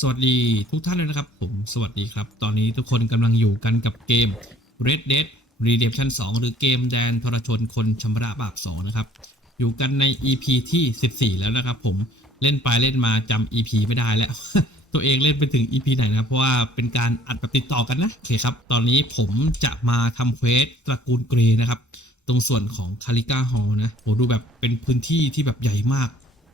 สวัสดีทุกท่านเลยนะครับ ผมสวัสดีครับ ตอนนี้ทุกคนกำลังอยู่กันกับเกม Red Dead Redemption 2 หรือเกมแดนทรชนคนชำระบาป 2 นะครับ อยู่กันใน EP ที่ 14 แล้วนะครับ ผมเล่นไปเล่นมาจำ EP ไม่ได้แล้ว ตัวเองเล่นไปถึง EP ไหนนะครับ เพราะว่าเป็นการอัดแบบติดต่อกันนะโอเคครับ ตอนนี้ผมจะมาทำเควสตระกูลเกรย์นะครับ ตรงส่วนของคาริก้าฮอลนะโหดูแบบเป็นพื้นที่ที่แบบใหญ่มาก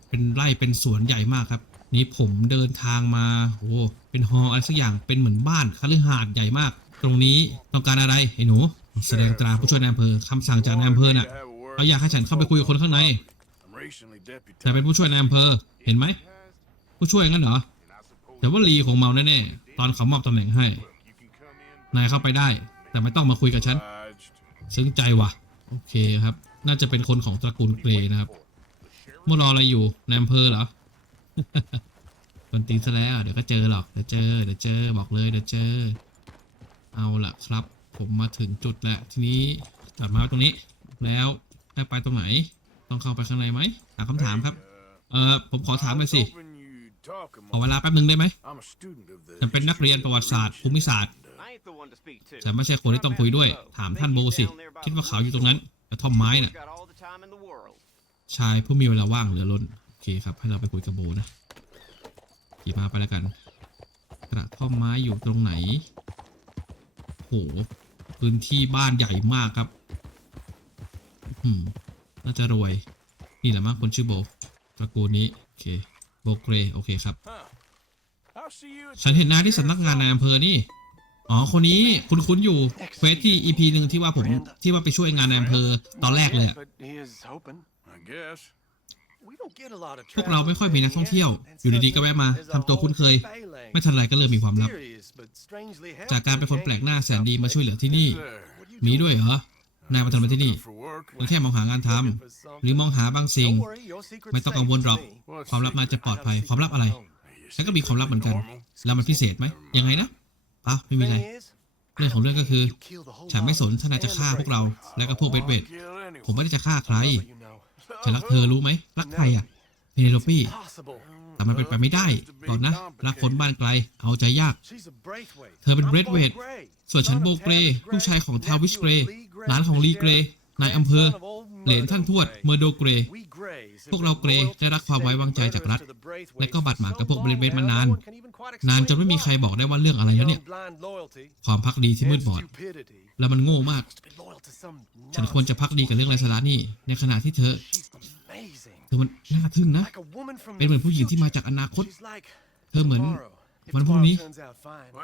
เป็นไร่เป็นสวนใหญ่มากครับ นี่ผมเดินทางมาโอ้เป็นฮออะไรสักอย่างเป็นเหมือนบ้านคฤหาสน์ใหญ่มาก ตรงนี้ต้องการอะไรไอ้หนู แสดงตราผู้ช่วยนายอำเภอคำสั่งจากนายอำเภอน่ะเขาอยากให้ฉันเข้าไปคุยกับคนข้างในแต่เป็นผู้ช่วยนายอำเภอเห็นไหมผู้ช่วยงั้นเหรอแต่ว่าลีคงเมาแน่ๆตอนเขามอบตำแหน่งให้ นายเข้าไปได้ แต่ไม่ต้องมาคุยกับฉันซึ้งใจว่ะ โอเคครับ น่าจะเป็นคนของตระกูลเกรย์นะครับมัวรออะไรอยู่นายอำเภอเหรอ คนตีซะแล้ว เดี๋ยวก็เจอหรอก เดี๋ยวเจอ เดี๋ยวเจอ บอกเลย เดี๋ยวเจอ เอาละครับ ผมมาถึงจุดแล้ว ทีนี้จัดมาตรงนี้ แล้วให้ไปตรงไหน ต้องเข้าไปข้างในไหมถามคำถามครับ เออผมขอถามเลยสิ ขอเวลาแป๊บหนึ่งได้ไหมฉันเป็นนักเรียนประวัติศาสตร์ภูมิศาสตร์ฉันไม่ใช่คนที่ต้องคุยด้วย ถามท่านโบสิ คิดว่าเขาอยู่ตรงนั้นกระท่อมไม้น่ะ ชายผู้มีเวลาว่างเหลือล้น โอเคครับ ให้เราไปคุยกับโบนะ ขี่มาไปแล้วกัน กระท่อมไม้อยู่ตรงไหนโหพื้นที่บ้านใหญ่มากครับ อืม น่าจะรวย นี่แหละมั้งคนชื่อโบตระกูลนี้ โอเค โบเกรโอเคครับ ฉันเห็นนายที่สำนักงานนายอำเภอนี่ อ๋อ คนนี้คุ้นๆอยู่เควสที่ EP หนึ่งที่ว่าผมที่ว่าไปช่วยงานนายอำเภอตอนแรกเลยอะ พวกเราไม่ค่อยมีนักท่องเที่ยว อยู่ดีๆก็แวะมาทำตัวคุ้นเคย ไม่ทันไรก็เริ่มมีความลับ จากการเป็นคนแปลกหน้าแสนดีมาช่วยเหลือที่นี่ มีด้วยเหรอนายมาทำอะไรที่นี่มันแค่มองหางานทำหรือมองหาบางสิ่ง ไม่ต้องกังวลหรอก ความลับนายจะปลอดภัย ความลับอะไร ฉันก็มีความลับเหมือนกัน แล้วมันพิเศษไหม ยังไงนะเปล่าไม่มีอะไร เรื่องของเรื่องก็คือ ฉันไม่สนถ้านายจะฆ่าพวกเรา และก็พวกเบดเบดผมไม่ได้จะฆ่าใคร ฉันรักเธอรู้ไหมรักใครอะเพเนโลปี้แต่มันเป็นไปไม่ได้ก่อนนะรักคนบ้านไกลเอาใจยาก เธอเป็นเบรดเวดส่วนฉันโบเกรลูกชายของทาวิชเกรหลานของลีเกรนายอำเภอ เหลนท่านทวดเมอร์โดเกร พวกเราเกรย์ได้รับความไว้วางใจจากรัฐ และก็บาดหมางกับพวกเบรดเวดมานาน นานจนไม่มีใครบอกได้ว่าเรื่องอะไรแล้วเนี่ย ความพักดีที่มืดบอด แล้วมันโง่มาก ฉันควรจะพักดีกับเรื่องไรสาระนี่ ในขณะที่เธอ เธอมันน่าทึ่งนะ เป็นเหมือนผู้หญิงที่มาจากอนาคต เธอเหมือนวันพรุ่งนี้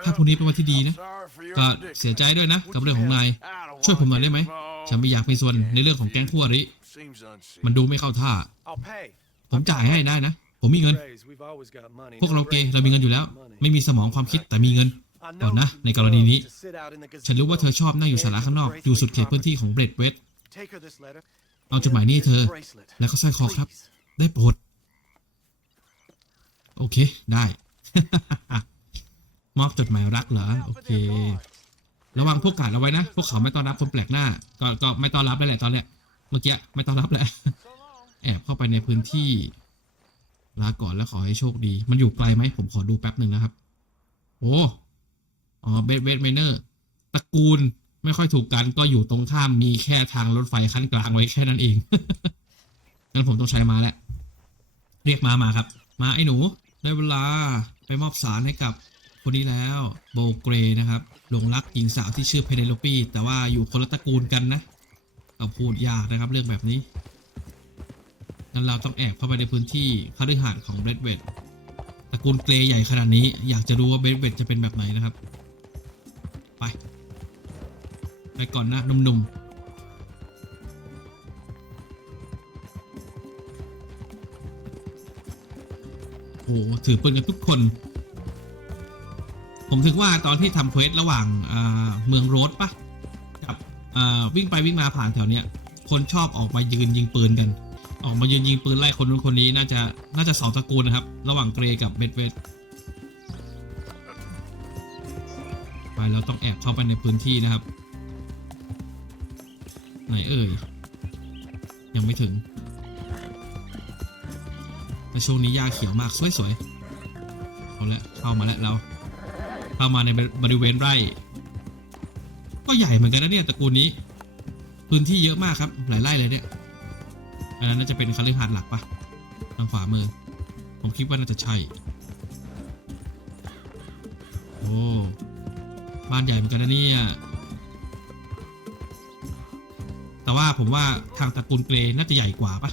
ถ้าพรุ่งนี้เป็นวันที่ดีนะ ก็เสียใจด้วยนะ กับเรื่องของนาย ช่วยผมหน่อยได้ไหม ฉันไม่อยากมีส่วนในเรื่องของแก๊งคู่อริ มันดูไม่เข้าท่า ผมจ่ายให้ได้นะ ผมมีเงิน พวกเราเกย์เรามีเงินอยู่แล้ว ไม่มีสมองความคิดแต่มีเงินก่อนนะ ในกรณีนี้ ฉันรู้ว่าเธอชอบนั่งอยู่ศาลาข้างนอก อยู่สุดเขตพื้นที่ของเบรดเวสเอาจดหมายนี้ให้เธอ แล้วก็สร้อยคอครับ ได้โปรด โอเค ได้ มอบจดหมายรักเหรอ โอเค ระวังพวกกาดเอาไว้นะ พวกเขาไม่ต้อนรับคนแปลกหน้า ก็ก็ไม่ต้อนรับแล้วแหละตอนเนี้ย เมื่อกี้ไม่ต้อนรับแหละแอบเข้าไปในพื้นที่ ลาก่อนแล้วขอให้โชคดี มันอยู่ไกลไหมผมขอดูแป๊บหนึ่งนะครับ โอ้อ๋อเบสเบสเมเนอร์ตระกูลไม่ค่อยถูกกันก็อยู่ตรงข้ามมีแค่ทางรถไฟขั้นกลางไว้แค่นั้นเองงั้นผมต้องใช้มาแล้วเรียกมามาครับ มาไอ้หนู ได้เวลาไปมอบสารให้กับคนนี้แล้วโบเกรนะครับหลงรักหญิงสาวที่ชื่อเพเนโลปีแต่ว่าอยู่คนละตระกูลกันนะ เอาพูดยากนะครับเรื่องแบบนี้งั้นเราต้องแอบเข้าไปในพื้นที่คฤหาสน์ของเบรดเวดตระกูลเกรย์ใหญ่ขนาดนี้ อยากจะรู้ว่าเบรดเวดจะเป็นแบบไหนนะครับ ไป ไปก่อนนะหนุ่มๆโอ้โหถือปืนกันทุกคน ผมถึงว่าตอนที่ทำเควสระหว่างเมืองโรดปะกับอ่า วิ่งไปวิ่งมาผ่านแถวเนี้ยคนชอบออกมายืนยิงปืนกัน ออกมายืนยิงปืนไล่คนนู้นคนนี้น่าจะน่าจะสองตระกูลนะครับ ระหว่างเกรกับเบดเวดไปเราต้องแอบเข้าไปในพื้นที่นะครับ ไหนเอ่ย ยังไม่ถึง แต่ช่วงนี้หญ้าเขียวมาก สวยๆเอาละเข้ามาแล้วเรา เข้ามาในบริเวณไร่ ก็ใหญ่เหมือนกันนะเนี่ยตระกูลนี้ พื้นที่เยอะมากครับ หลายไร่เลยเนี่ยอันนั้นน่าจะเป็นคฤหาน์หลักปะทางขวามือ ผมคิดว่าน่าจะใช่ โอ้บ้านใหญ่เหมือนกันนะเนี่ยแต่ว่าผมว่าทางตระกูลเกรน่าจะใหญ่กว่าปะ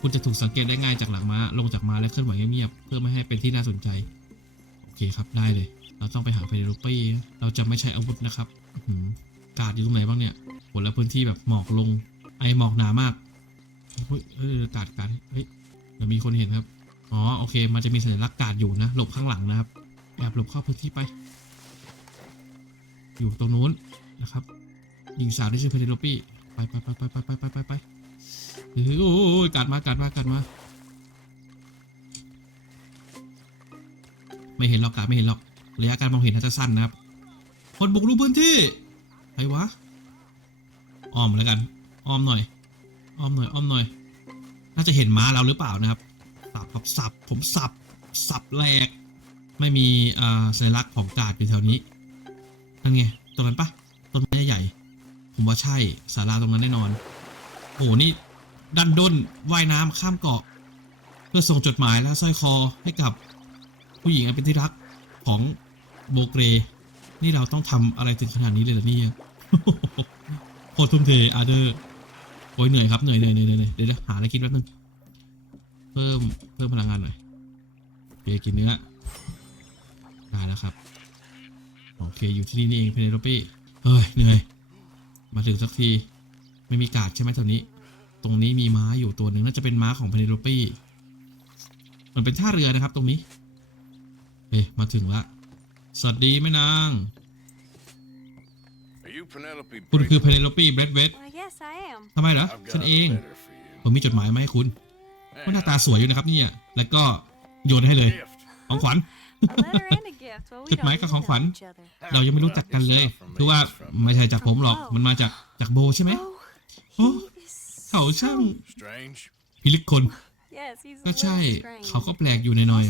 คุณจะถูกสังเกตได้ง่ายจากหลังม้าลงจากม้าและเคลื่อนไหวเงียบๆเพื่อไม่ให้เป็นที่น่าสนใจ โอเคครับได้เลย เราต้องไปหาเพเนโลปี้เราจะไม่ใช้อาวุธนะครับกาดอยู่ตรงไหนบ้างเนี่ยโหแล้วพื้นที่แบบหมอกลง ไอหมอกหนามากเฮ้ยเออกาดกาดเฮ้ยเดี๋ยวมีคนเห็นครับ อ๋อ โอเค มันจะมีสัญลักษณ์กาดอยู่นะ หลบข้างหลังนะครับ แอบหลบเข้าพื้นที่ไป อยู่ตรงนู้นนะครับ หญิงสาวที่ชื่อเพเนโลปี้ ไปไปไปไปไปไปไปไปไปเฮ้ยโอ้ยกาดมากาดมากาดมา ไม่เห็นหรอกกาดไม่เห็นหรอก ระยะการมองเห็นน่าจะสั้นนะครับ คนบุกรุกพื้นที่ใครวะอ้อมแล้วกันอ้อมหน่อยอ้อมหน่อยอ้อมหน่อย น่าจะเห็นม้าเราหรือเปล่านะครับสับครับสับผมสับสับแหลก ไม่มีอ่าสัญลักษณ์ของกาดอยู่แถวนี้นั่นไงตรงนั้นปะต้นไม้ใหญ่ ผมว่าใช่ศาลาตรงนั้นแน่นอนโอ้โหนี่ดันด้นว่ายน้ำข้ามเกาะ เพื่อส่งจดหมายและสร้อยคอให้กับผู้หญิงอันเป็นที่รักของ โบเกร นี่เราต้องทำอะไรถึงขนาดนี้เลยเหรอเนี่ยโคตรทุ่มเทอาร์เดอร์โอ้ยเหนื่อยครับเหนื่อยเหนื่อยเหนื่อยเหนื่อยเดี๋ยวนะหาอะไรกินแป๊บนึงเพิ่มเพิ่มพลังงานหน่อยโอเคกินเนื้อได้แล้วครับโอเคอยู่ที่นี่นี่เองเพเนโลปี้เฮ้ยเหนื่อยมาถึงสักทีไม่มีกาดใช่ไหมแถวนี้ ตรงนี้มีม้าอยู่ตัวหนึ่งน่าจะเป็นม้าของเพเนโลปี้มันเป็นท่าเรือนะครับ ตรงนี้เอ๊ะมาถึงละ สวัสดีแม่นาง Are you Penelope คุณคือเพ Braithwaite? เนโลปี้เบรดเวท Why, yes, I am. ทำไมเหรอ I've ฉัน got เอง a letter for you. ผมมีจดหมายมาให้คุณว่าหน้าตาสวยอยู่นะครับเนี่ย แล้วก็โยนให้เลย Gift. ของขวัญ A letter and a gift. Well, we จดหมาย don't กับ even ของขวัญ know each other. เรายังไม่รู้จักกันเลย คือว่าไม่ใช่จากผมหรอก มันมาจากจากโบใช่ไหม Oh, Oh, he is เขาช่าง Strange. พิลึกคน Yes, he's ก็ a ใช่ little strange. เขาก็แปลกอยู่หน่อย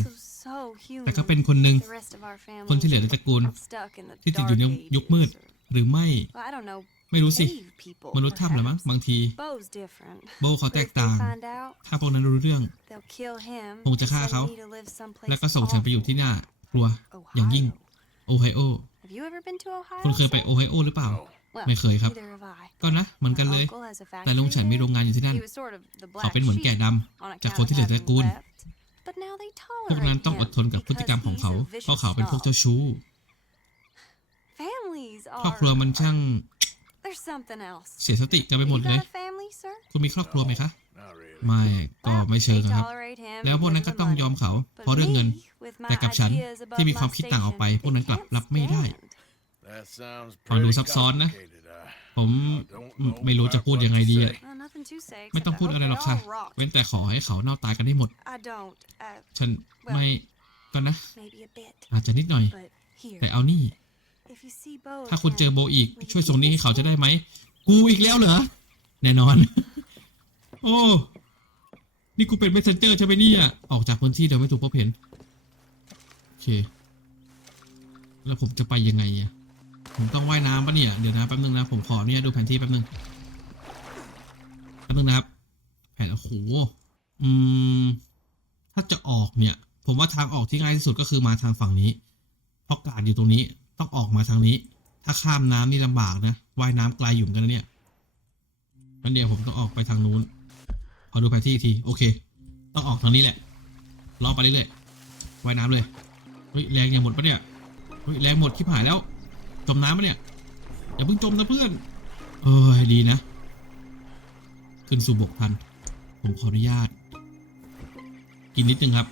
Also so human. ๆแต่ก็เป็นคนหนึ่ง The rest of our family คนที่เหลือในตระกูล stuck in the ที่ติดอยู่ใน dark ยุคมืด ages or- หรือไม่ Well, I don't know. ไม่รู้สิ cave people, มนุษย์ถ้ำเหรือมั้ง perhaps. บางที Bo's different. โบเขา But แตก if they ต่าง find out, ถ้าพวกนั้นรู้เรื่อง they'll kill him คงจะ and ฆ่า send เขา me to live someplace แล้วก็ส่งฉันไปอยู่ที่หน้ากลัว awful. อย่างยิ่ง Ohio. โอไฮโอ Have you ever been to Ohio? คุณเคยไป sir? โอไฮโอหรือเปล่า No. Well, ไม่เคยครับ neither have I. ก็นะ เหมือนกันเลย Uncle has a แต่ลุง factory ฉันมีโรงงานอยู่ที่นั่น He was sort of the เขา black เป็นเหมือนแกะ sheep ด on ำจาก account คนที่เหลือ of ตระกูล having left. But now they พวกนั้น tolerate ต้องอด him ทนกับพฤติกรรมของเขา because he's a เพราะเขาเป็นพวก vicious เจ้าชู้ dog. Families ครอบครัว are- มันช่าง There's something else. เสียสติกันไปหมด You เลย got a family, sir? คุณมีครอบครัวไหมคะ Not really. ไม่ก็ Well, ไม่เชิง they ครับ tolerate him แล้วพวกนั้น because ก็ of the ต้อง money. ยอมเขา But เพราะเรื่องเงิน me, with my แต่กับฉัน ideas above ที่มี my ความคิดต่างออกไป station, พวกนั้นกลับ they รับไม่ได้ can't stand. That sounds ฟังดู pretty ซับซ้อนนะ complicated. I ผมไม่รู้จะพูดยังไงดีอะ Well, nothing to say ไม่ except ต้อง I พูด hope อะไรหร they อกค่ะ all rot. เว้นแต่ขอให้เขาเน่าตายกันให้หมด I don't. Uh, ฉันไม่ก็นะ maybe a bit. อาจจะนิดหน่อย But here, แต่เอานี่ if you see Bo ถ้าคุณเจอ again, โบอีก ช่วยส่งนี่ให้เขาจะได้ไหม กูอีกแล้วเหรอ แน่นอน โอ้ นี่กูเป็นเมสเซนเจอร์ใช่ไหมเนี่ย ออกจากพื้นที่โดยไม่ถูกพบเห็น โอเค แล้วผมจะไปยังไงอะ ผมต้องว่ายน้ำปะเนี่ย เดี๋ยวนะแป๊บนึงนะ ผมขอเนี่ยดูแผนที่แป๊บนึง แป๊บนึงนะครับ แผนโอ้โห อืม ถ้าจะออกเนี่ย ผมว่าทางออกที่ง่ายที่สุดก็คือมาทางฝั่งนี้ เพราะกาดอยู่ตรงนี้ ต้องออกมาทางนี้ ถ้าข้ามน้ำนี่ลำบากนะ ว่ายน้ำไกลอยู่เหมือนกันนะเนี่ยงั้นเดี๋ยวผมต้องออกไปทางนู้น ขอดูแผนที่อีกที โอเค ต้องออกทางนี้แหละ ลองไปเรื่อยๆ ว่ายน้ำเลย เฮ้ยแรงยังหมดปะเนี่ย เฮ้ยแรงหมดคิบหายแล้ว จมน้ำปะเนี่ย อย่าเพิ่งจมนะเพื่อน เออดีนะ ขึ้นสู่บกทัน ผมขออนุญาต กินนิดนึงครับ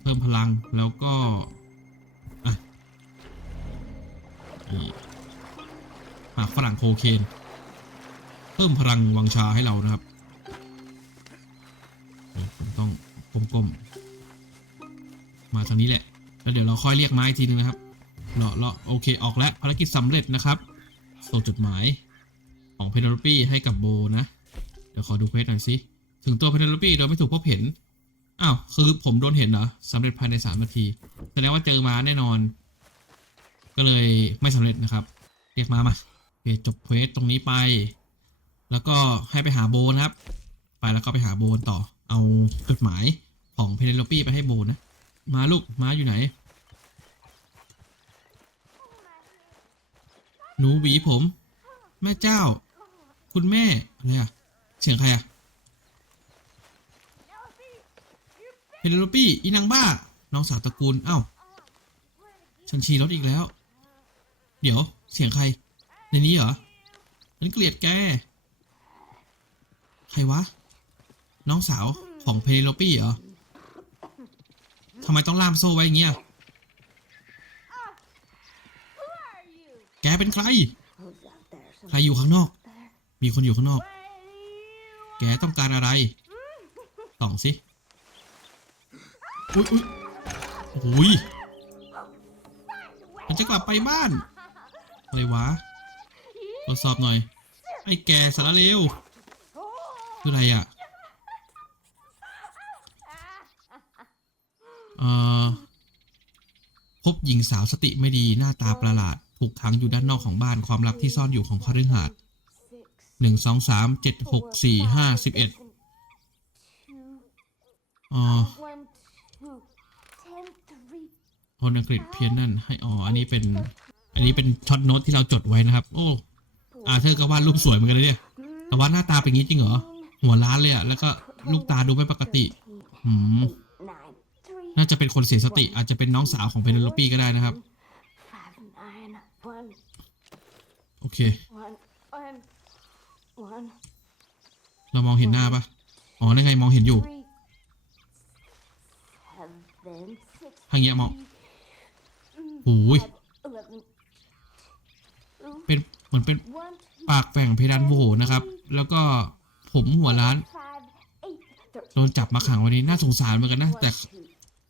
เพิ่มพลังแล้วก็อะนี่หากฝรั่งโคเคน เพิ่มพลังวังชาให้เรานะครับ ผมต้องก้มๆมาทางนี้แหละ แล้วเดี๋ยวเราค่อยเรียกไม้ทีนึงนะครับ เลาะเลาโอเคออกแล้วภารกิจสำเร็จนะครับส่งจดหมายของเพเนโลปี้ให้กับโบนะ เดี๋ยวขอดูเควสหน่อยสิ ถึงตัวเพเนโลปี้โดยไม่ถูกพบเห็น อ้าว คือผมโดนเห็นเหรอสำเร็จภายในสามนาที แสดงว่าเจอมาแน่นอน ก็เลยไม่สำเร็จนะครับ เรียกมามาโอเคจบเควสตรงนี้ไป แล้วก็ให้ไปหาโบนะครับ ไปแล้วก็ไปหาโบนต่อ เอาจดหมายของเพเนโลปี้ไปให้โบนนะมาลูก มาอยู่ไหน หนูหวีผม แม่เจ้า คุณแม่อะไรอะเสียงใครอะเพเนโลปี้อีนางบ้า น้องสาวตระกูลเอ้าฉันชีรถอีกแล้ว เดี๋ยวเสียงใคร ในนี้เหรอฉันเกลียดแก ใครวะ น้องสาวของเพเนโลปี้เหรอทำไมต้องล่ามโซ่ไว้อย่างเงี้ย กเป็นใคร ใครอยู่ข้างนอก มีคนอยู่ข้างนอก แกต้องการอะไรส่องสิอุ้ยอุ้ยโอ้ยมันจะกลับไปบ้าน อะไรวะตรวจสอบหน่อย ไอ้แกสารเลวคืออะไรอะเอ่อพบหญิงสาวสติไม่ดีหน้าตาประหลาด ถูกขังอยู่ด้านนอกของบ้านความลับที่ซ่อนอยู่ของคฤหาสน์หนึ่งสองสามเจ็ดหกสี่ห้าสิบเอ็ดอ๋อคนอังกฤษเพียนนั่นให้อ๋ออันนี้เป็น อันนี้เป็นช็อตโน้ตที่เราจดไว้นะครับ โอ้อาเธอร์ก็วาดรูปสวยเหมือนกันเลยเนี่ยแต่ว่าหน้าตาเป็นงี้จริงเหรอหัวล้านเลยอะแล้วก็ลูกตาดูไม่ปกติหืมน่าจะเป็นคนเสียสติอาจจะเป็นน้องสาวของเพเนโลปีก็ได้นะครับ โอเคเรามองเห็นหน้าปะอ๋อนั่นไงมองเห็นอยู่ทางเนี้ยมอง โอ้ยเป็นเหมือนเป็นปากแฝงเพดานโหวนะครับ แล้วก็ผมหัวล้านโดนจับมาขังไวันนี้น่าสงสารเหมือนกันนะ แต่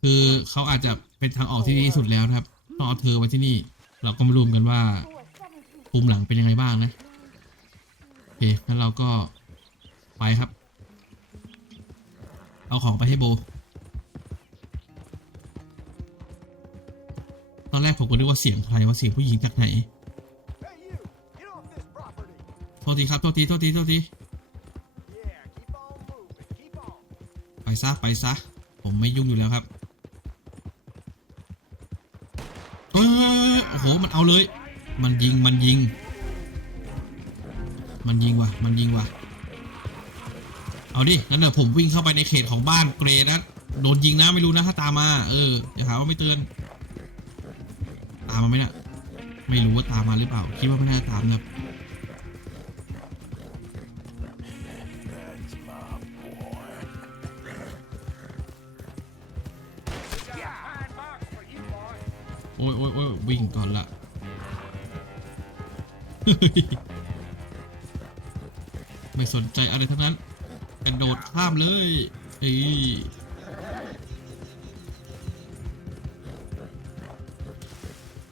คือเขาอาจจะเป็นทางออกที่ดีที่สุดแล้วนะครับต้องเอาเธอไว้ที่นี่ เราก็มารู้กันว่า ภูมิหลังเป็นยังไงบ้างนะโอเคงั้นเราก็ไปครับ เอาของไปให้โบ ตอนแรกผมก็นึกว่าเสียงใครว่าเสียงผู้หญิงจากไหนโทษทีครับโทษทีโทษทีโทษทีไปซะไปซะผมไม่ยุ่งอยู่แล้วครับเอ้ยโอ้โหมันเอาเลย มันยิงมันยิง มันยิงว่ะ มันยิงว่ะ เอาดิงั้นเดี๋ยวผมวิ่งเข้าไปในเขตของบ้านเกรนะโดนยิงนะไม่รู้นะถ้าตามมา เอออย่าหาว่าไม่เตือน ตามมาไหมน่ะไม่รู้ว่าตามมาหรือเปล่า คิดว่าไม่น่าตามนะโอ้ยโอ้ยโอ้ยวิ่งก่อนละ ไม่สนใจอะไรทั้งนั้นกระโดดข้ามเลยเอ้ย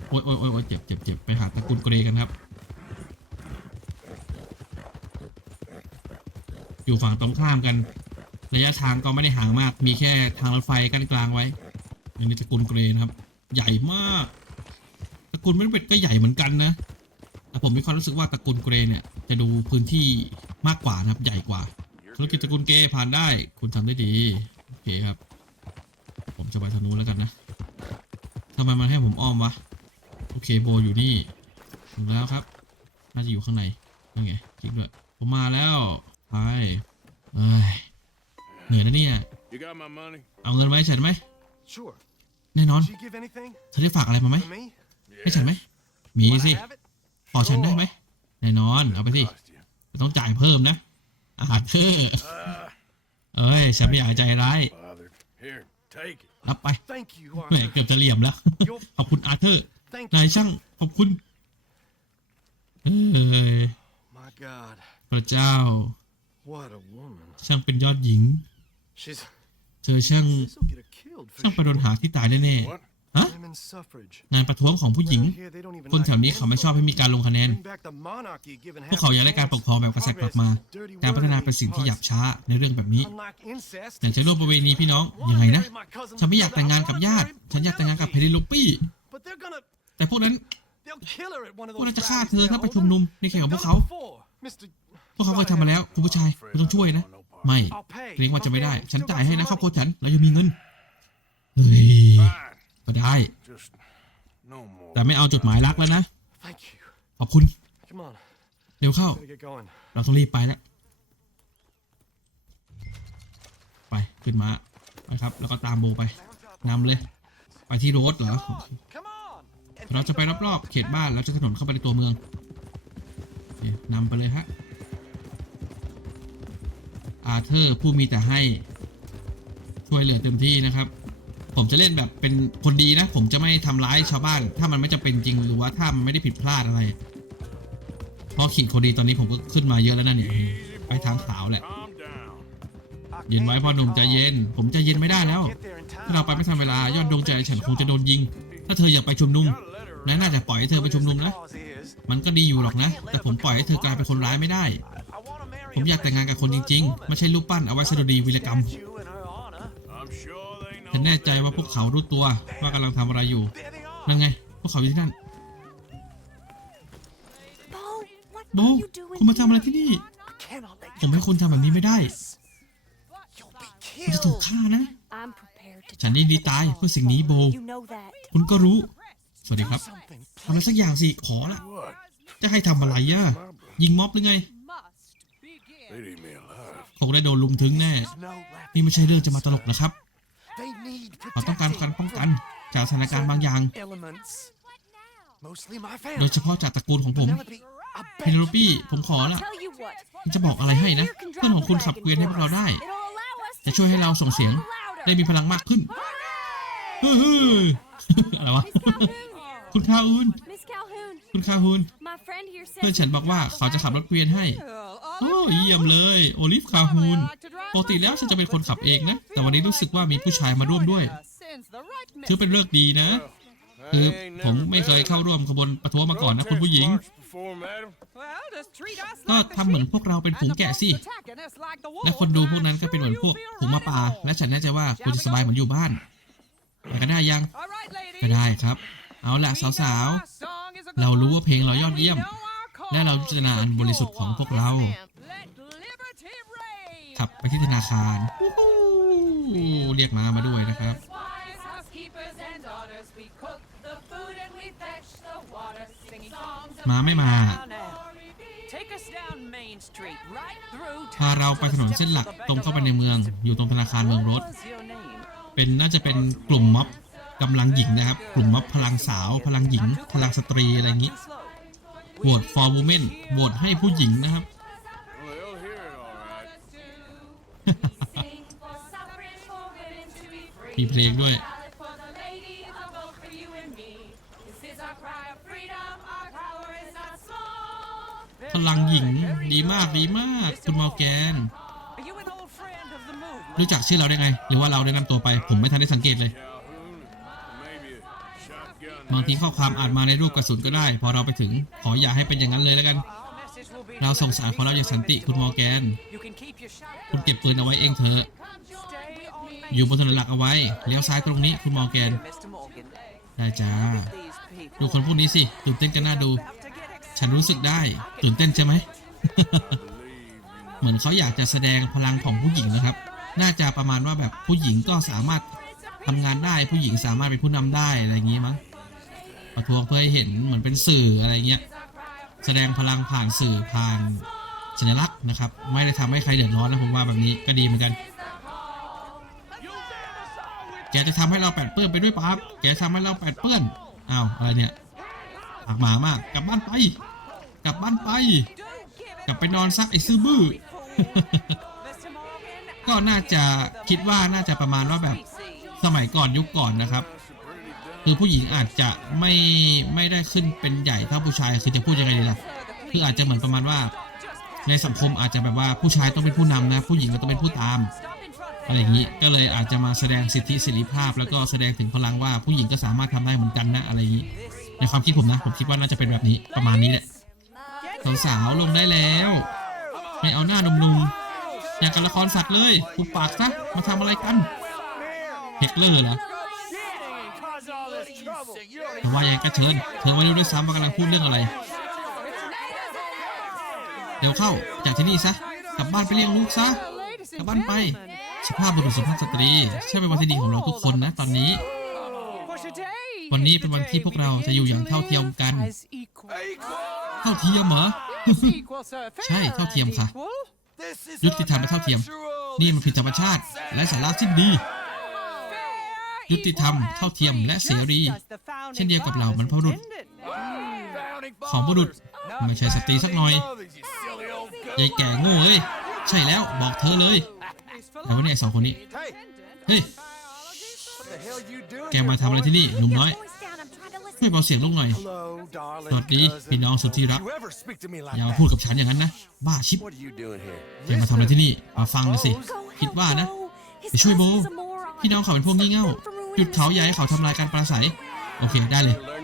โอ้ยโอ้ยโอ้ยเจ็บเจ็บเจ็บไปหาตะกูลเกรกันครับ อยู่ฝั่งตรงข้ามกัน ระยะทางก็ไม่ได้ห่างมาก มีแค่ทางรถไฟกั้นกลางไว้นนี้ตะกูลเกรนะครับ ใหญ่มาก ตะกูลเม็ดเป็ดก็ใหญ่เหมือนกันนะ แต่ผมมีความรู้สึกว่าตระกูลเกรเนี่ยจะดูพื้นที่มากกว่านะครับใหญ่กว่าธุรกิจตระกูลเกย์ผ่านได้คุณทำได้ดีโอเคครับ ผมจะไปทางนู้นแล้วกันนะทำไมมันให้ผมอ้อมวะโอเคโบอยู่นี่ถึงแล้วครับ น่าจะอยู่ข้างในนั่นไงคลิกด้วยผมมาแล้วไปเอ้ยเหนื่อยนะเนี่ย You got my money? เอาเงินไว้ให้ฉันไหม Sure. แน่นอน Did she give anything? เธอได้ฝากอะไรมาไหม For me? ให้ฉันไหมมี Wanna สิ have it? พ อฉันได้ไหมแน่นอน เอาไปสิ Trust you. แต่ต้องจ่ายเพิ่มนะอาหารเพิ่ม Uh, เอ้ยฉันไม่อยากใจร้าย bothered. Here, take it. รับไป Thank you, แหม Arthur. เกือบจะเหลี่ยมแล้ว You're- ขอบคุณอาร์เธอร์ Thank นาย you. ช่างขอบคุณเอ้ย My God. พระเจ้า What a woman. ช่างเป็นยอดหญิง She's. เธอช่าง This'll get her killed for ช่างไปโดน sure. หาที่ตายแน่ What? ๆ งานประท้วงของผู้หญิง Here they don't even คนแถว like นี้เขาไม่ชอบให้มีการลงคะแนน Bring back the monarchy, giving พวกเขาอยากได้การปกครองแบบกษัตริย์กลับมา การพัฒนาเป็นสิ่งที่หยาบช้าในเรื่องแบบนี้ Unlike incest. อย่างจะร่วมประเวณีพี่น้องยังไงนะ ฉันไม่อยากแต่งงานกับญาติ ฉันอยากแต่งงานกับเพลิลูปี้ But they're gonna แต่พวกนั้น they'll kill her at one of พวก those นั้นจะฆ่า rallies เธอ they ถ้าไป hold. ชุมนุมในเขตของพวก They've เขา done it before. Mr. พวกเขาเคยทำมาแล้วคุณผู้ชายคุณต้องช่วยนะ ไม่เกรงว่าจะไม่ได้ ฉันจ่ายให้นะครอบครัวฉันเรายังมีเงินเฮ้ย Fine. ก็ได้ Just no more. แต่ไม่เอาจดหมายรักแล้วนะ Thank you. ขอบคุณ Come on. เร็วเข้า Gotta get going. เราต้องรีบไปแล้ว ไปขึ้นมาไปครับ แล้วก็ตามโบไปนำเลย ไปที่โรถเหรอ Come on. And เราจะไปรอบๆเขตบ้านแล้วจะถนนเข้าไปในตัวเมืองเนี่ยนำไปเลยฮะ อาเธอร์ผู้มีแต่ให้ ช่วยเหลือเต็มที่นะครับ ผมจะเล่นแบบเป็นคนดีนะ ผมจะไม่ทำร้ายชาวบ้าน ถ้ามันไม่จะเป็นจริงหรือว่าถ้ามันไม่ได้ผิดพลาดอะไรเพราะขีดคนดีตอนนี้ผมก็ขึ้นมาเยอะแล้วนะเนี่ยไปทางขาวแหละ Calm down. I เย็นไว้พ่อหนุ่มใจเย็นผมใจเย็นไม่ได้แล้ว ถ้าเราไปไม่ทันเวลายอดดวงใจฉันคงจะโดนยิง ถ้าเธออยากไปชุมนุมนายน่าจะปล่อยให้เธอไปชุมนุมนะ มันก็ดีอยู่หรอกนะ แต่ผมปล่อยให้เธอกลายเป็นคนร้ายไม่ได้ผมอยากแต่งงานกับคนจริงๆไม่ใช่รูปปั้นเอาไว้สะดุดีวีรกรรม ฉันแน่ใจว่าพวกเขารู้ตัวว่ากำลังทำอะไรอยู่ There they are. นั่นไง พวกเขาอยู่ที่นั่น Bo, what โบ are you doing คุณมาทำอะไร here? ที่นี่ I cannot let ผมให้คุณทำแบบนี้ไม่ได้ You'll be คุณจะถูก killed. ฆ่านะ I'm prepared to ฉันยินดีตายเพื่อสิ่งนี้โบ You know that. คุณก็รู้ สวัสดีครับ Something. ทำอะไรสักอย่างสิขอละ What? จะให้ทำอะไรอะยิงม็อบหรือไง They need me alive. คงได้โดนลุมถึงแน่ No laughing. นี่ไม่ใช่เรื่องจะมาตลกนะครับ They need เราต้องการการป้องกัน protecting จากสถานการณ์บางอย่าง elements. Mostly my โดย family. เฉพาะจากตระกูลของผม Penelope, I เพ bet โล you ปี้ผมขอละ Tell you what. ฉันจะบอกอะไรให้นะ เพื่อนของคุณขับเกวียนให้พวกเราได้ It'll allow us จะช่วยให้เราส่งเสียงได้มีพลังมากขึ้นเฮ้ยอะไรวะ คุณคาอูน Miss Calhoun, คุณคาฮูน my friend here says เพื่อนฉันบอกว่าเขาจะขับรถเกวียนให้ โอ้เยี่ยมเลย โอลิฟคาฮูนปกติแล้วฉันจะเป็นคนขับเองนะ แต่วันนี้รู้สึกว่ามีผู้ชายมาร่วมด้วยถือเป็นเลิกษ์ดีนะ คือผมไม่เคยเข้าร่วมขบวนประท้วงมาก่อนนะคุณผู้หญิงก็ทำเหมือนพวกเราเป็นฝูงแกะสิ และคนดูพวกนั้นก็เป็นเหมือนพวกฝูงมาป่า และฉันแน่ใจว่าคุณจะสบายเหมือนอยู่บ้านไปกันได้ยังก็ได้ครับ เอาละสาวๆ เรารู้ว่าเพลงเรายอดเยี่ยม และเราพิจารณาอันบริสุทธิ์ของพวกเรา ขับไปที่ธนาคารเรียกมามาด้วยนะครับ มาไม่มา พาเราไปถนนเส้นหลักตรงเข้าไปในเมือง อยู่ตรงธนาคารเมืองรถ เป็นน่าจะเป็นกลุ่มม็อบกำลังหญิงนะครับ กลุ่มม็อบพลังสาว พลังหญิง พลังสตรีอะไรอย่างนี้โหวต for women โหวตให้ผู้หญิงนะครับ มีเพลงด้วย พลังหญิงดีมากดีมาก คุณมอร์แกน รู้จักชื่อเราได้ไง หรือว่าเราได้นำตัวไป ผมไม่ทันได้สังเกตเลยบางทีข้อความอาจมาในรูปกระสุนก็ได้ พอเราไปถึงขออย่าให้เป็นอย่างนั้นเลยแล้วกัน เราส่งสารของเราอย่างสันติคุณมอร์แกน คุณเก็บปืนเอาไว้เองเถอะ อยู่บนถนนหลักเอาไว้เลี้ยวซ้ายตรงนี้คุณมอร์แกน ได้จ้า ดูคนพวกนี้สิตื่นเต้นกันน่าดู ฉันรู้สึกได้ตื่นเต้นใช่ไหม เหมือนเขาอยากจะแสดงพลังของผู้หญิงนะครับ น่าจะประมาณว่าแบบผู้หญิงก็สามารถทำงานได้ผู้หญิงสามารถเป็นผู้นำได้อะไรอย่างงี้มั้งประท้วงเพื่อให้เห็นเหมือนเป็นสื่ออะไรเงี้ยแสดงพลังผ่านสื่อผ่านสัญลักษณ์นะครับ ไม่ได้ทำให้ใครเดือดร้อนนะผมว่าแบบนี้ก็ดีเหมือนกัน จะทำให้เราแปดเปื้อนไปด้วยปั๊บแกจะทำให้เราแปดเปื้อนอ้าวอะไรเนี่ยปากหมามากกลับบ้านไป กลับบ้านไป กลับไปนอนซักไอ้ซื่อบื้อก็น่าจะคิดว่าน่าจะประมาณว่าแบบสมัยก่อนยุคก่อนนะครับ คือผู้หญิงอาจจะไม่ไม่ได้ขึ้นเป็นใหญ่เท่าผู้ชายคือจะพูดยังไงดีล่ะคืออาจจะเหมือนประมาณว่า ในสังคมอาจจะแบบว่าผู้ชายต้องเป็นผู้นำนะ ผู้หญิงก็ต้องเป็นผู้ตาม อะไรอย่างนี้ก็เลยอาจจะมาแสดงสิทธิเสรีภาพ แล้วก็แสดงถึงพลังว่าผู้หญิงก็สามารถทำได้เหมือนกันนะอะไรอย่างนี้ในความคิดผมนะ ผมคิดว่าน่าจะเป็นแบบนี้ประมาณนี้แหละสาวๆลงได้แล้วไม่เอาหน้าหนุ่มๆอย่างกับละครสัตว์เลยปุบปากซะมาทำอะไรกันเฮกเลอร์เหรอแต่ว่ายังไงก็เชิญเธอไม่รู้ด้วยซ้ำว่ากำลังพูดเรื่องอะไร เดี๋ยวเข้าจากที่นี่ซะกลับบ้านไปเลี้ยงลูกซะกลับบ้านไป สุภาพบุรุษสุภาพสตรีใช่เป็นวันที่ดีของเราทุกคนนะตอนนี้ วันนี้เป็นวันที่พวกเราจะอยู่อย่างเท่าเทียมกัน เท่าเทียมเหรอ ใช่เท่าเทียมค่ะ ยุติธรรมและเท่าเทียม นี่มันผิดธรรมชาติ และสาระสิ้นดี ยุติธรรม เท่าเทียมและเสรี เช่นเดียวกับเหล่าบรรพบุรุษ ของบุรุษไม่ใช่สตรีสักหน่อยยายแก่โง่เอ้ยใช่แล้วบอกเธอเลย แต่ว่าเนี่ยไอ้สองคนนี้ Hey, เฮ้ย what the hell you doing? แกมาทำอะไรที่นี่หนุ่มน้อย Voice down. I'm trying to listen. ช่วยเบาเสียงลงหน่อย Hello, darling สวัสดี cousin. พี่น้องสุดที่รัก You ever speak to me like อย่ามา that? พูดกับฉันอย่างนั้นนะ บ้าชิบ What are you doing here? แกมาทำอะไรที่นี่ มาฟังเลยสิ Go คิด help ว่านะ Bo. His ไปช่วยโบ cousin's a moron. พี่น้องเขาเป็นพวกงี่เง่าหยุดเขาอย่าให้เขาทำลายการปราศัย โอเค ได้เลย Learn yourself some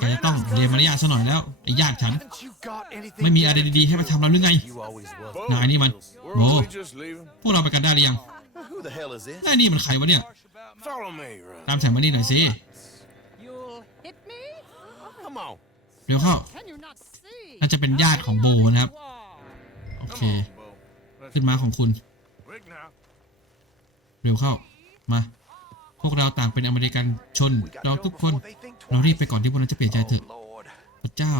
แกจะต้องเรียนมารยาทซะหน่อยแล้วไอ้ญาติฉัน Haven't you got anything ไม่มี better อะไรดีๆให้มาทำเราหรือไง You always will. Bo, นายนี่มัน we're โบ only just leaving. พวกเราไปกันได้หรือยัง Who the hell is this? นายนี่มันใครวะเนี่ย Follow me, right? ตามฉันมานี่หน่อยสิ You'll hit me? Come on. เดี๋ยวเข้า Can you not see? น่าจะเป็นญาติของโบนะครับ โอเค Come on, Bo. Let's ขึ้นมาของคุณ quick now. เร็วเข้า มา พวกเราต่างเป็นอเมริกันชน เราทุกคน เรารีบไปก่อนที่พวกนั้นจะเปลี่ยนใจเถอะ พระเจ้า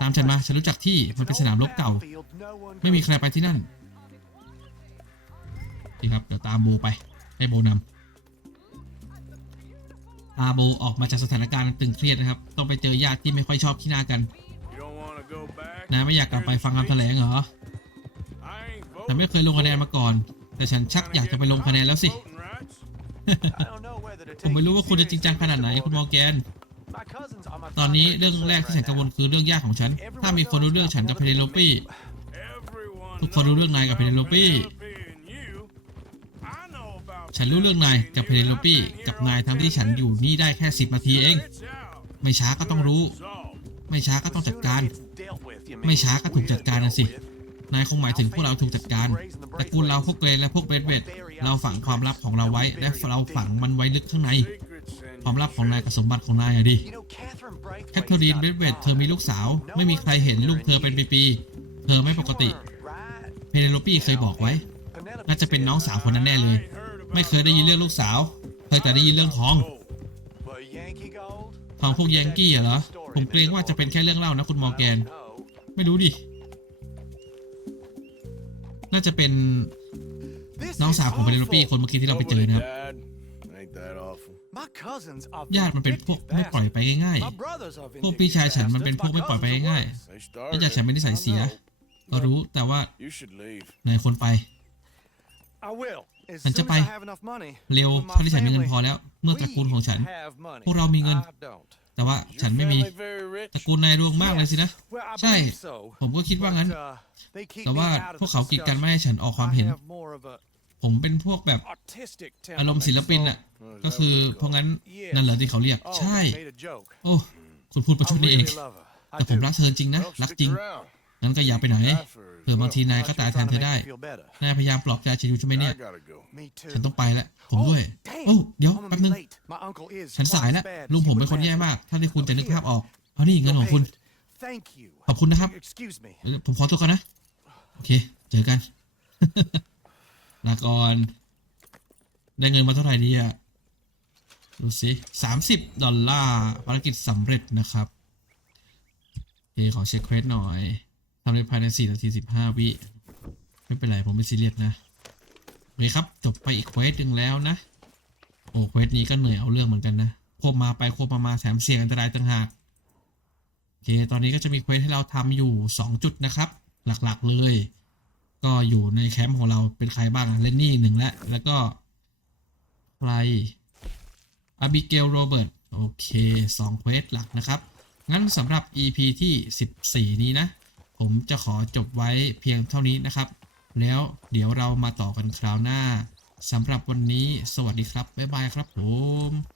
ตามฉันมา ฉันรู้จักที่ มันเป็นสนามรบเก่า ไม่มีใครไปที่นั่นนี่ครับ เดี๋ยวตามโบไป ให้โบนำตาโบออกมาจากสถานการณ์ตึงเครียดนะครับ ต้องไปเจอญาติที่ไม่ค่อยชอบขี้หน้ากัน นะไม่อยากกลับไปฟังคำแถลงเหรอ แต่ไม่เคยลงคะแนนมาก่อน แต่ฉันชักอยากจะไปลงคะแนนแล้วสิ ผมไม่รู้ว่าคุณจะจริงจังขนาดไหนคุณมอร์แกน ตอนนี้เรื่องแรกที่ฉันกังวลคือเรื่องญาติของฉัน ถ้ามีคนรู้เรื่องฉันกับเพเนโลปี้ทุกคนรู้เรื่องนายกับ knows Penelope about Penelope and you. I know about ฉันรู้เรื่องนายกับเพเนโลปี้กับนายทั้งที่ฉันอยู่นี่ได้แค่สิบนาทีเอง ไม่ช้าก็ต้องรู้ ไม่ช้าก็ต้องจัดการ ไม่ช้าก็ถูกจัดการนะสินายคงหมายถึงพวกเราถูกจัดการตระกูลเราพวกเกรนและพวกเบดเวด เราฝังความลับของเราไว้ และเราฝังมันไว้ลึกข้างใน ความลับของนายกับสมบัติของนายอะดิแคทเธอรีนเบ a ดเวดเธอมีลูกสาว ไม่มีใครเห็นลูกเธอเป็นปีๆเธอไม่ปกติเพเนโลปี้เคยบอกไว้ น่าจะเป็นน้องสาวคนนั้นแน่เลย ไม่เคยได้ยินเรื่องลูกสาว เคยแต่ได้ยินเรื่องทอง Oh, But Yankee Gold? ทองพวกยังกี้เหรอ ผมเกรงว่าจะเป็นแค่เรื่องเล่านะคุณมอร์แกน ไม่รู้ดิ น่าจะเป็น น้อง is สาวของเบเนโลปี้ awful. คนเมื่อกี้ที่เราไปเจอ nobody นะครับ died. Ain't that awful? My cousins are ญาติมันเป็นพวกไม่ปล่อยไปง่าย My brothers are ๆพวกพี่ชายฉันมันเป็นพวกไม่ปล่อยไปง่าย They ๆ started. เนื่องจากฉันเป็นนิสัยเสีย I ก็รู้แต่ว่า know. You should leave. นายควรไป I will. As ฉันจะ soon ไป as I have enough money. เร็ว When my เท่าที่ฉันมีเงิน family- พอแล้ว เมื่อตระกูลของฉัน We have money. พวกเรามีเงิน I don't. แต่ว่า Is ฉัน your ไม่มี family very rich? ตระกูลนายรวงมากเลยสินะ Well, I ใช่ believe so. ผมก็คิดว่างั้น But, uh, they keep แต่ me ว่า out of พวก the เขากีดกันไม่ให้ฉันออกความ discussion. เห็น I have more of a ผมเป็นพวกแบบ artistic อารมณ์ศิลปิน temperament, อะก็คือเพราะงั้นนั่นเหรอที่เขาเรียก so- Oh, ใช่ made a joke. โอ้ คุณพูดประช I ดนี่เอง really love her. I แต่ผม do. รักเธอจริงนะ Well, รัก stick จริง around. งั้นก็อย่าไปไหน Die for her as เผื่อบาง well. ทีนายก็ Thought ตาย you แท were น trying เธ to อได้ make me feel better. นายพยายามปลอบใจฉันอยู่ใช่ไหมเนี่ย I gotta go. Me too. ฉันต้องไปแล้วผมด้วย damn. โอ้เดี๋ยว I'm gonna แป๊บ be นึง late. My uncle is ฉันสาย quite แล้ว as bad as ลุง you ผมเป็น would คนแย่ imagine. มาก ถ้าที่คุณจะนึกภาพออก เอานี่เงิน Your ของคุณ payment. Thank you. ขอบคุณนะครับ Excuse me. เดี๋ยวผมขอตัวก่อนนะ โอเค เจอกันลาก่อนได้เงินมาเท่าไหร่ดีอะดูสิสามสิบดอลลาร์ภารกิจสำเร็จนะครับโอเคขอเช็คเควสหน่อย ทำในภายในสี่นาทีสิบห้าวิ ไม่เป็นไรผมไม่ซีเรียสนะโอเคครับ จบไปอีกเควสหนึ่งแล้วนะ โอ้เควสนี้ก็เหนื่อยเอาเรื่องเหมือนกันนะควบมาไปควบมามาแถมเสี่ยงอันตรายต่างหากโอเคตอนนี้ก็จะมีเควสให้เราทำอยู่ 2 จุดนะครับ หลักๆเลย ก็อยู่ในแคมป์ของเราเป็นใครบ้างเลนนี่หนึ่งและแล้วก็ใครอาบิเกลโรเบิร์ตโอเคสองเควสหลักนะครับ งั้นสำหรับ EP ที่ 14 นี้นะ ผมจะขอจบไว้เพียงเท่านี้นะครับ แล้วเดี๋ยวเรามาต่อกันคราวหน้าสำหรับวันนี้สวัสดีครับ บ๊ายบายครับผม